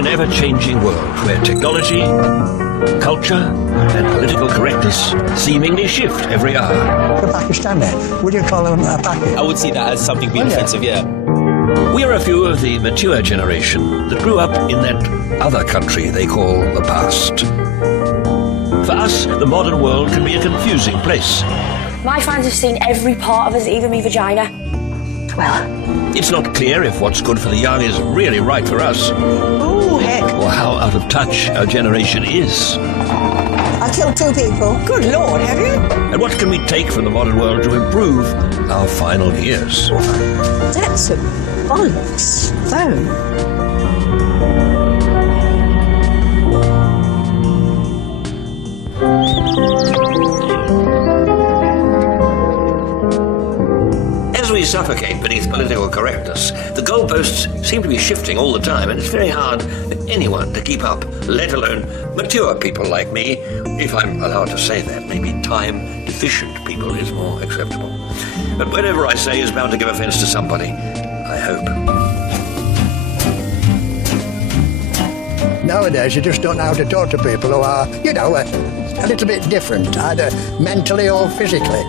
an ever-changing world where technology, culture and political correctness seemingly shift every hour. The Pakistani, would you call them a Pakistan? I would see that as something being offensive, yeah. We are a few of the mature generation that grew up in that other country they call the past. For us, the modern world can be a confusing place. My fans have seen every part of us, even me vagina. Well, it's not clear if what's good for the young is really right for us. Oh, heck. Or how out of touch our generation is. I killed 2 people. Good Lord, have you? And what can we take from the modern world to improve our final years? That's a bollocks phone. As we suffocate beneath political correctness, the goalposts seem to be shifting all the time, and it's very hard for anyone to keep up, let alone mature people like me, if I'm allowed to say that. Maybe time-deficient people is more acceptable. But whatever I say is bound to give offence to somebody, I hope. Nowadays, you just don't know how to talk to people who are, you know, a little bit different, either mentally or physically.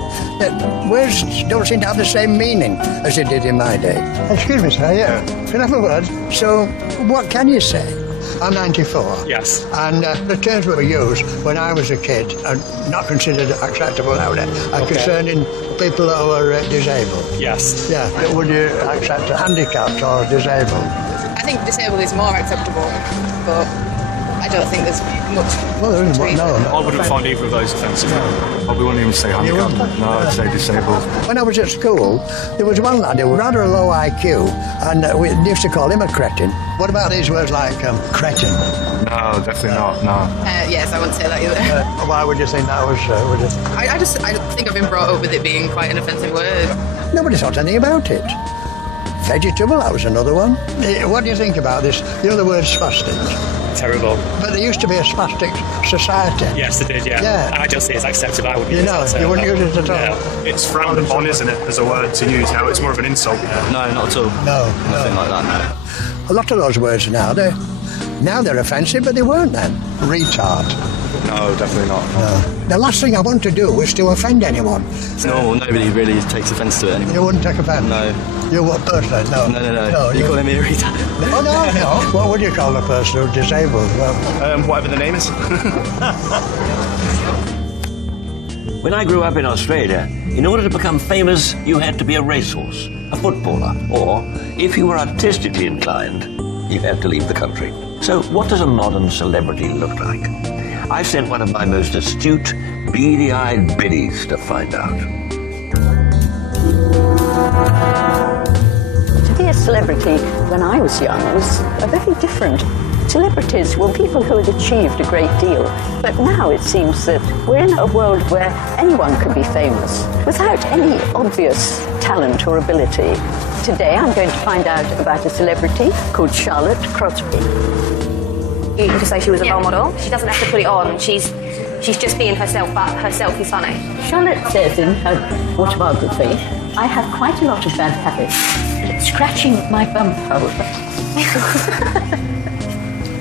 Words don't seem to have the same meaning as they did in my day. Excuse me, sir, yeah. Can I have a word? So, what can you say? I'm 94. Yes. And the terms we used when I was a kid are not considered acceptable nowadays. Concerning people that were disabled. Yes. Yeah. Would you accept handicapped or disabled? I think disabled is more acceptable, but I don't think there's much. Well, there isn't. No. I wouldn't find either of those offensive. I wouldn't even say handicapped. No, I'd say disabled. When I was at school, there was one lad who was rather a low IQ, and we used to call him a cretin. What about these words like cretin? No, definitely not, no. Yes, I wouldn't say that either. Why would you think that was... I think I've been brought up with it being quite an offensive word. Nobody thought anything about it. Vegetable, that was another one. What do you think about this? You know the word spastic? Terrible. But there used to be a spastic society. Yes, they did, yeah. Yeah. I don't see it as accepted. I wouldn't You use know, that. you wouldn't use it at all. Yeah. It's frowned upon, isn't it, as a word to use now? It's more of an insult. No, not at all. No. Nothing like that, no. A lot of those words now, they're offensive, but they weren't then. Retard. No, definitely not. No. The last thing I want to do is to offend anyone. It's normal. Nobody really takes offence to it anymore. You wouldn't take offence? No. You what person? No. No. You're calling me a retard. Oh, no. What would you call a person who's disabled? Well, Whatever the name is. When I grew up in Australia, in order to become famous, you had to be a racehorse, a footballer, or, if you were artistically inclined, you had to leave the country. So what does a modern celebrity look like? I sent one of my most astute, beady-eyed biddies to find out. To be a celebrity when I was young was a very different. Celebrities were people who had achieved a great deal, but now it seems that we're in a world where anyone can be famous without any obvious talent or ability. Today I'm going to find out about a celebrity called Charlotte Crosby. You can just say she was a role model. She doesn't have to put it on. She's just being herself, but herself is funny. Charlotte says in her autobiography, I have quite a lot of bad habits. Scratching my bum hole.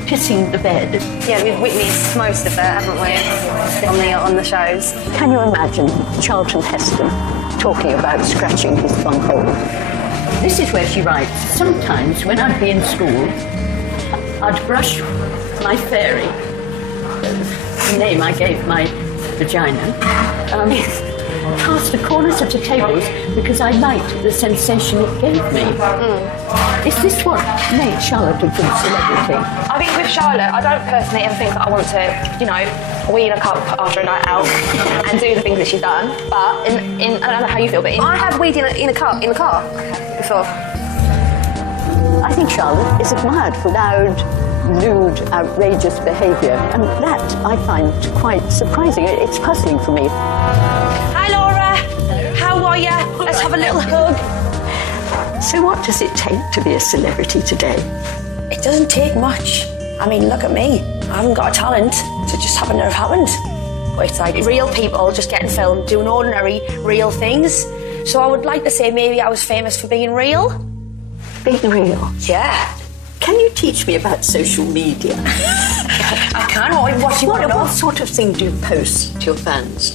Pissing the bed. Yeah, we've witnessed most of that, haven't we, on the shows. Can you imagine Charlton Heston talking about scratching his bum hole? This is where she writes, sometimes when I'd be in school, I'd brush my fairy, the name I gave my vagina, past the corners of the tables because I liked the sensation it gave me. Is this what made Charlotte a good celebrity? I think with Charlotte, I don't personally ever think that I want to, wee in a cup after a night out and do the things that she's done. But I don't know how you feel, but I have weed in a cup in the car before. I think Charlotte is admired for loud, lewd, outrageous behaviour, and that I find quite surprising. It's puzzling for me. Hi Laura, how are you? Let's have a little hug. So what does it take to be a celebrity today? It doesn't take much. I mean, look at me. I haven't got a talent. It just happened to have happened. But it's like real people just getting filmed, doing ordinary, real things. So I would like to say maybe I was famous for being real. Being real? Yeah. Can you teach me about social media? I can. What do you want to know? What sort of thing do you post to your fans?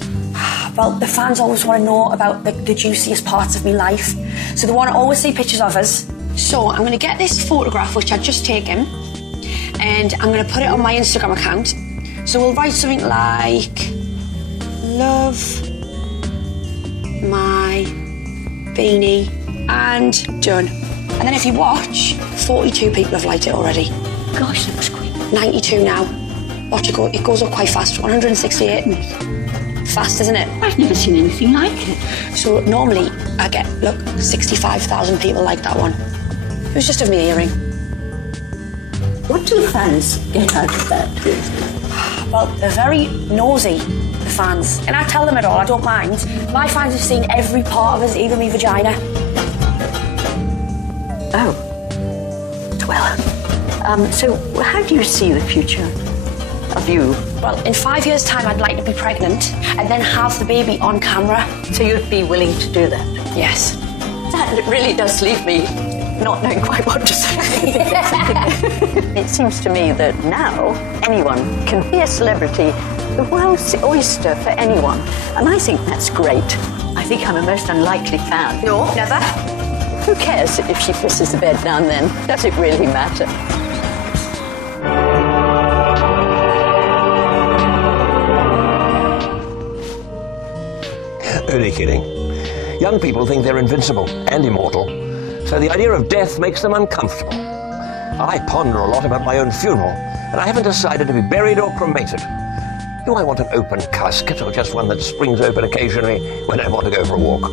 Well, the fans always want to know about the juiciest parts of my life. So they want to always see pictures of us. So I'm going to get this photograph, which I've just taken, and I'm going to put it on my Instagram account. So we'll write something like, love my beanie, and done. And then if you watch, 42 people have liked it already. Gosh, that was quick. 92 now. Watch it go. It goes up quite fast. 168. Fast, isn't it? I've never seen anything like it. So normally I get, look, 65,000 people like that one. It was just of me earring. What do the fans get out of that? Well, they're very nosy, the fans. And I tell them it all, I don't mind. My fans have seen every part of us, even my vagina. Oh. Well, so how do you see the future of you? Well, in 5 years' time, I'd like to be pregnant and then have the baby on camera. So you'd be willing to do that? Yes. That really does leave me not knowing quite what to say. It seems to me that now anyone can be a celebrity, the world's oyster for anyone. And I think that's great. I think I'm a most unlikely fan. No, never. Who cares if she pisses the bed now and then? Does it really matter? Only kidding. Young people think they're invincible and immortal, so the idea of death makes them uncomfortable. I ponder a lot about my own funeral, and I haven't decided to be buried or cremated. Do I want an open casket or just one that springs open occasionally when I want to go for a walk?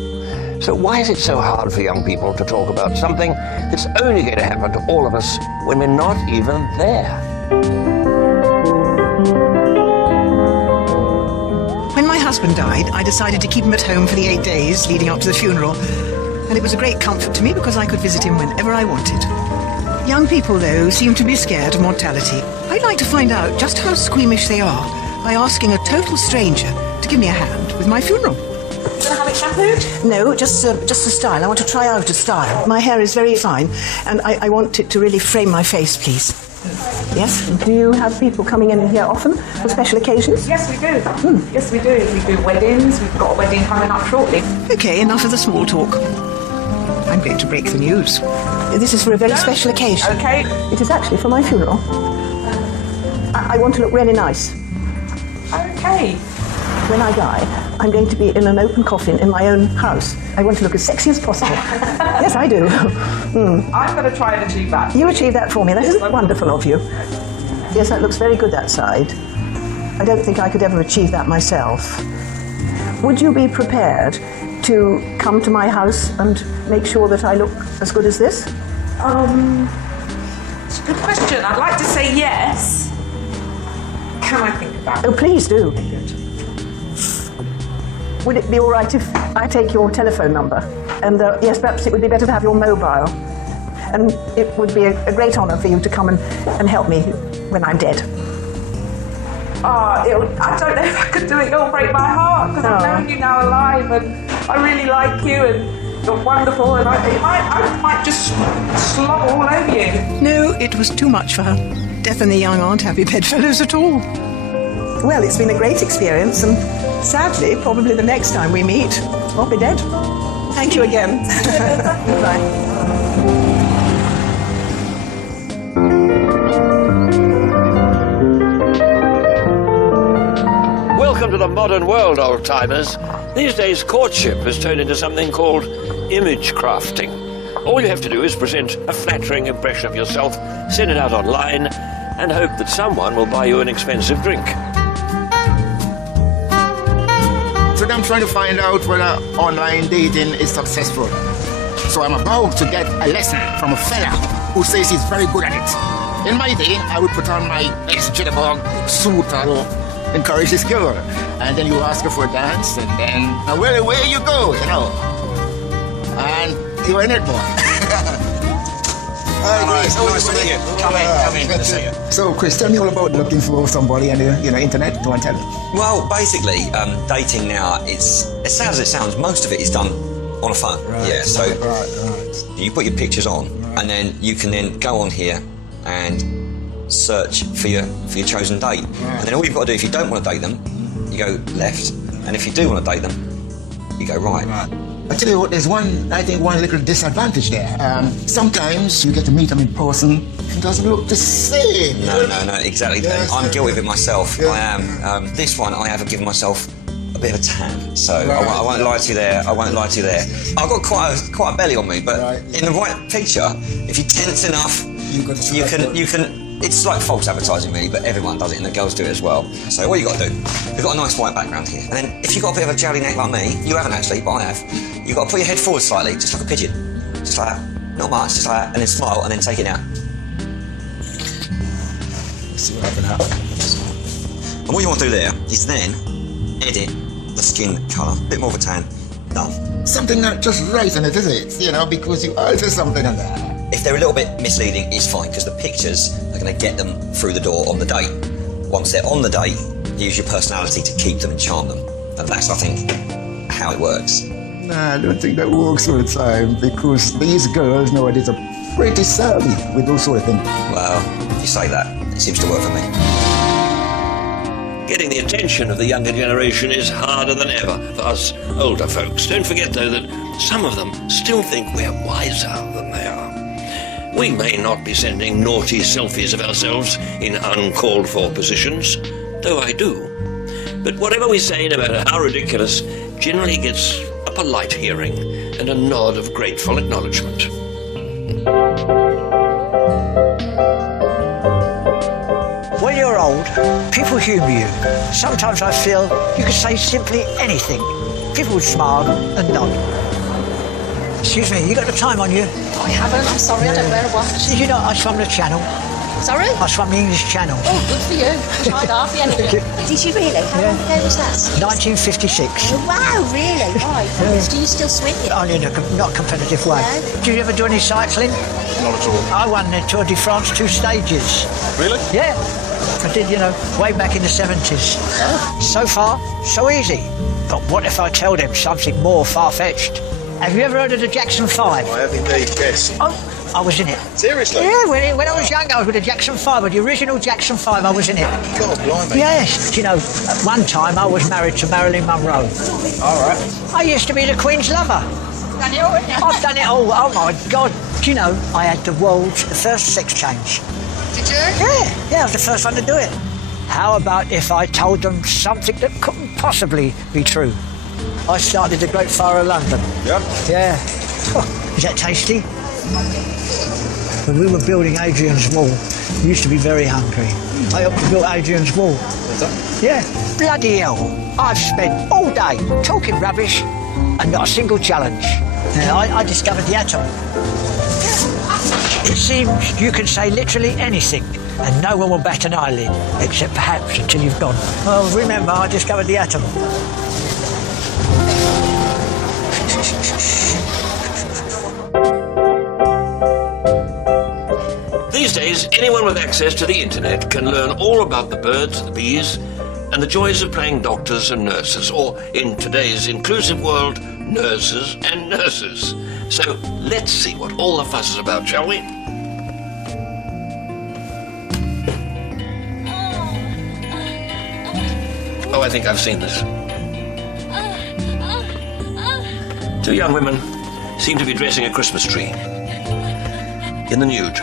So why is it so hard for young people to talk about something that's only going to happen to all of us when we're not even there? When my husband died, I decided to keep him at home for the 8 days leading up to the funeral. And it was a great comfort to me because I could visit him whenever I wanted. Young people, though, seem to be scared of mortality. I'd like to find out just how squeamish they are by asking a total stranger to give me a hand with my funeral. Do you want to have it shampooed? No, just a style. I want to try out a style. My hair is very fine, and I want it to really frame my face, please. Yes? Do you have people coming in here often for special occasions? Yes, we do. Yes, we do. We do weddings. We've got a wedding coming up shortly. Okay, enough of the small talk. I'm going to break the news. This is for a very special occasion. Okay. It is actually for my funeral. I want to look really nice. Okay. When I die, I'm going to be in an open coffin in my own house. I want to look as sexy as possible. Yes, I do. I'm going to try and achieve that. You achieve that for me. That is wonderful of you. Yes, that looks very good, that side. I don't think I could ever achieve that myself. Would you be prepared to come to my house and make sure that I look as good as this? It's a good question. I'd like to say yes. Can I think about it? Oh, please do. Would it be all right if I take your telephone number? And yes, perhaps it would be better to have your mobile. And it would be a great honour for you to come and help me when I'm dead. I don't know if I could do it. It'll break my heart because I've known you now alive and I really like you and you're wonderful and I might just slob all over you. No, it was too much for her. Death and the young aren't happy bedfellows at all. Well, it's been a great experience and sadly, probably the next time we meet, I'll be dead. Thank you again. Bye. Welcome to the modern world, old-timers. These days, courtship has turned into something called image crafting. All you have to do is present a flattering impression of yourself, send it out online, and hope that someone will buy you an expensive drink. So I'm trying to find out whether online dating is successful. So I'm about to get a lesson from a fella who says he's very good at it. In my day, I would put on my best jitterbug suit and encourage his girl. And then you ask her for a dance, and then, well, away you go, you know. And you're in it, boy. Hi, Chris. Nice to meet you. Come in. Good to see you. So, Chris, tell me all about looking for somebody on the internet. Go and tell me. Well, basically, dating now is as sad as it sounds. Most of it is done on a phone. Right, yeah. So right. you put your pictures on, and then you can then go on here and search for your chosen date. And then all you've got to do, if you don't want to date them, you go left, and if you do want to date them, you go right. I tell you what, there's one little disadvantage there. Sometimes you get to meet them in person, it doesn't look the same. No, exactly. Yes, I'm guilty of it myself. Yeah. I am. This one, I have given myself a bit of a tan, so I won't lie to you there. I've got quite a belly on me, but in the right picture, if you tense enough, you can. It's like false advertising, really, but everyone does it, and the girls do it as well. So what you got to do? We've got a nice white background here, and then if you've got a bit of a jowly neck like me, you haven't actually, but I have. You've got to put your head forward slightly, just like a pigeon, just like that. Not much, just like that, and then smile, and then take it out. Let's see what happens. And what you want to do there is then edit the skin colour, a bit more of a tan. Done. Something not just right in it, is it? You know, because you alter something on that. If they're a little bit misleading, it's fine, because the pictures are going to get them through the door on the date. Once they're on the date, use your personality to keep them and charm them. And that's, I think, how it works. Nah, I don't think that works all the time, because these girls nowadays are pretty savvy with those sort of things. Well, if you say that, it seems to work for me. Getting the attention of the younger generation is harder than ever for us older folks. Don't forget, though, that some of them still think we're wiser than they are. We may not be sending naughty selfies of ourselves in uncalled for positions, though I do. But whatever we say, no matter how ridiculous, generally gets a polite hearing and a nod of grateful acknowledgement. When you're old, people humour you. Sometimes I feel you could say simply anything. People would smile and nod. Excuse me, you got the time on you? I haven't, I'm sorry, I don't wear a watch. Did you know I swam the channel? Sorry? I swam the English Channel. Oh, good for you. I tried hardly anything. Did you really? How long ago was that? 1956. Oh, wow, really? Right. Yeah. Do you still swim? Only in a not competitive way. No. Did you ever do any cycling? Not at all. I won the Tour de France 2 stages. Really? Yeah. I did, way back in the 70s. So far, so easy. But what if I tell them something more far-fetched? Have you ever heard of the Jackson 5? I have indeed, yes. Oh, I was in it. Seriously? Yeah, when I was young, I was with the Jackson 5, the original Jackson 5, I was in it. God, blimey. Yes. Do you know, at one time I was married to Marilyn Monroe. All right. I used to be the Queen's lover. Done it all, haven't you? I've done it all. Oh, my God. Do you know, I had the first sex change. Did you? Yeah, I was the first one to do it. How about if I told them something that couldn't possibly be true? I started the Great Fire of London. Yep. Yeah. Oh, is that tasty? When we were building Adrian's Wall, we used to be very hungry. I helped to build Adrian's Wall. What's that? Yeah. Bloody hell. I've spent all day talking rubbish and not a single challenge. Now, I discovered the atom. It seems you can say literally anything and no one will bat an eyelid, except perhaps until you've gone. Well, remember, I discovered the atom. These days, anyone with access to the internet can learn all about the birds, the bees, and the joys of playing doctors and nurses, or in today's inclusive world, nurses and nurses. So let's see what all the fuss is about, shall we? Oh, I think I've seen this. Two young women seem to be dressing a Christmas tree in the nude.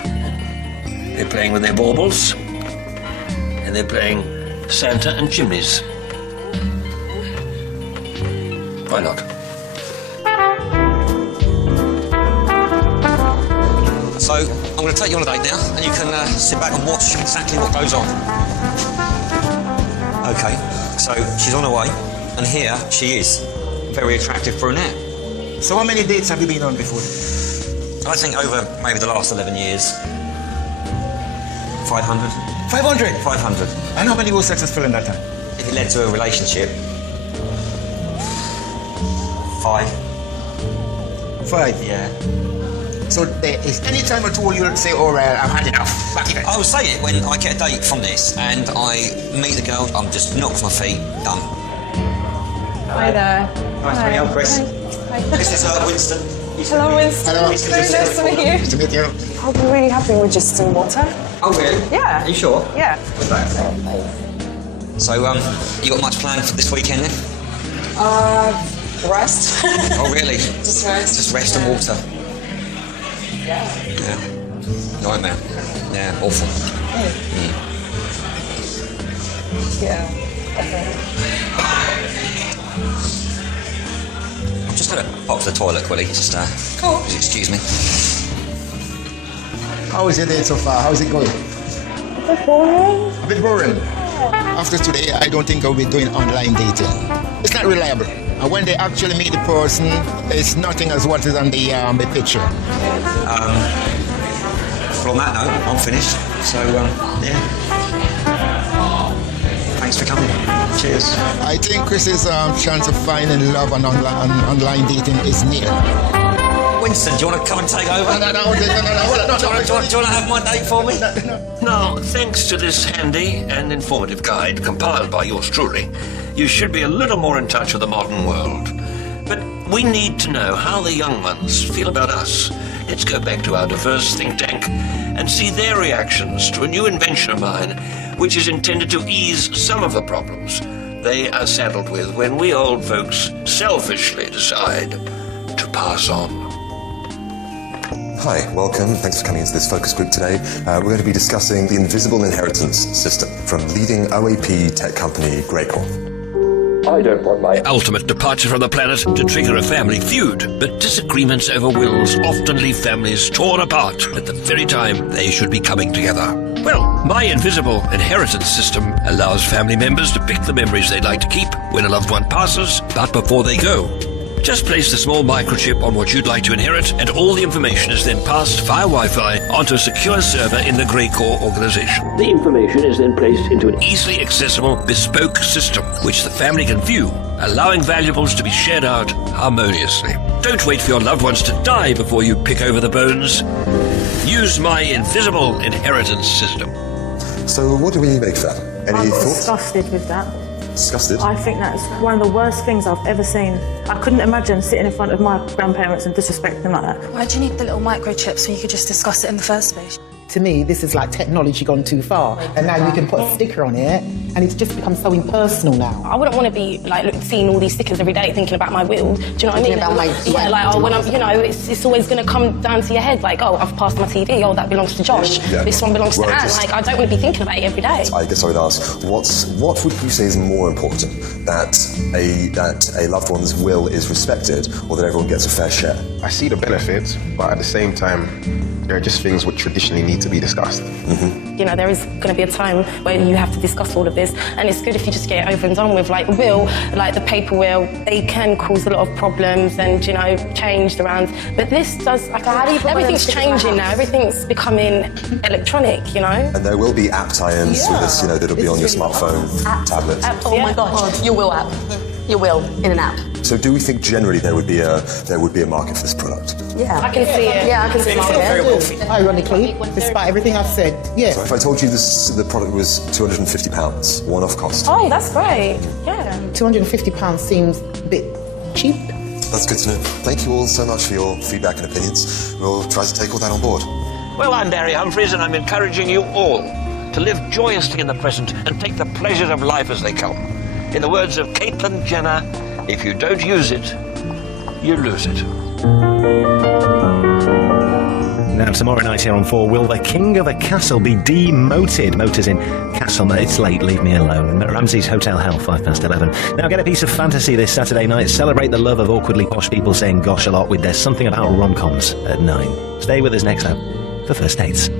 They're playing with their baubles, and they're playing Santa and chimneys. Why not? So, I'm going to take you on a date now, and you can sit back and watch exactly what goes on. Okay, so she's on her way, and here she is. Very attractive brunette. So how many dates have you been on before? I think over maybe the last 11 years. 500. 500? 500. And how many were successful in that time? If it led to a relationship. 5. 5? Yeah. So there is any time at all you'll say, oh, well, I've had enough. Back it. I will say it when I get a date from this and I meet the girl, I'm just knocked off my feet, done. Hi there. Nice to meet you, Chris. Hi. This is Winston. Hello, Winston. Hello. Very nice to meet you. Nice to meet you. I'll be really happy with just some water. Oh, really? Yeah. Are you sure? Yeah. So, you got much planned for this weekend then? Rest. Oh, really? Just rest. Just rest and water. Yeah. Nightmare. Yeah, awful. Yeah. I'm just going to pop to the toilet quickly. Just, Cool. just excuse me. How is your day so far? How's it going? A bit boring. A bit boring. After today, I don't think I'll be doing online dating. It's not reliable. And when they actually meet the person, it's nothing as what is on the picture. Well, on that note, I'm finished. So, yeah. Thanks for coming. Cheers. I think Chris's chance of finding love on online dating is near. Winston, do you want to come and take over? No. Do you want to have my date for me? Now, thanks to this handy and informative guide compiled by yours truly, you should be a little more in touch with the modern world. But we need to know how the young ones feel about us. Let's go back to our diverse think tank and see their reactions to a new invention of mine, which is intended to ease some of the problems they are saddled with when we old folks selfishly decide to pass on. Hi, welcome. Thanks for coming into this focus group today. We're going to be discussing the invisible inheritance system from leading OAP tech company Greycore. I don't want my ultimate departure from the planet to trigger a family feud, but disagreements over wills often leave families torn apart at the very time they should be coming together. Well, my invisible inheritance system allows family members to pick the memories they'd like to keep when a loved one passes, but before they go. Just place the small microchip on what you'd like to inherit, and all the information is then passed via Wi-Fi onto a secure server in the Greycore organization. The information is then placed into an easily accessible, bespoke system, which the family can view, allowing valuables to be shared out harmoniously. Don't wait for your loved ones to die before you pick over the bones. Use my invisible inheritance system. So what do we make of that? Any I'm thoughts? disgusted with that. Disgusted? I think that's one of the worst things I've ever seen. I couldn't imagine sitting in front of my grandparents and disrespecting them like that. Why do you need the little microchips when you could just discuss it in the first place? To me, this is like technology gone too far. And now you can put a sticker on it, and it's just become so impersonal now. I wouldn't want to be like seeing all these stickers every day, thinking about my will. Do you know what I mean? About when I'm, it's always going to come down to your head. Like, oh, I've passed my TV. Oh, that belongs to Josh. Yeah. This one belongs to Anne. Just- Like, I don't want to be thinking about it every day. I guess I would ask, what would you say is more important? That a loved one's will is respected, or that everyone gets a fair share? I see the benefits, but at the same time, there are just things which traditionally need to be discussed. You know, there is going to be a time where you have to discuss all of this, and it's good if you just get it over and done with. Like the will, like the paper will, they can cause a lot of problems and, you know, changed around. But this does, like, everything's changing now. Everything's becoming electronic, you know. And there will be app tie-ins with this, that'll be on your smartphone, tablet. Oh my God, your will app. Your will in an app. So do we think generally there would be a market for this product? Yeah. I can see it. Yeah, I can see it. Ironically, despite everything I've said, yeah. So if I told you the product was £250, one-off cost. Oh, that's great. Yeah. £250 seems a bit cheap. That's good to know. Thank you all so much for your feedback and opinions. We'll try to take all that on board. Well, I'm Barry Humphries, and I'm encouraging you all to live joyously in the present and take the pleasures of life as they come. In the words of Caitlyn Jenner, if you don't use it, you lose it. Now, tomorrow night here on 4, will the king of a castle be demoted? Motors in castle, it's late, leave me alone. Ramsey's Hotel Hell, 11:05. Now, get a piece of fantasy this Saturday night. Celebrate the love of awkwardly posh people saying gosh a lot with There's Something About Rom-Coms at 9. Stay with us next time for First Dates.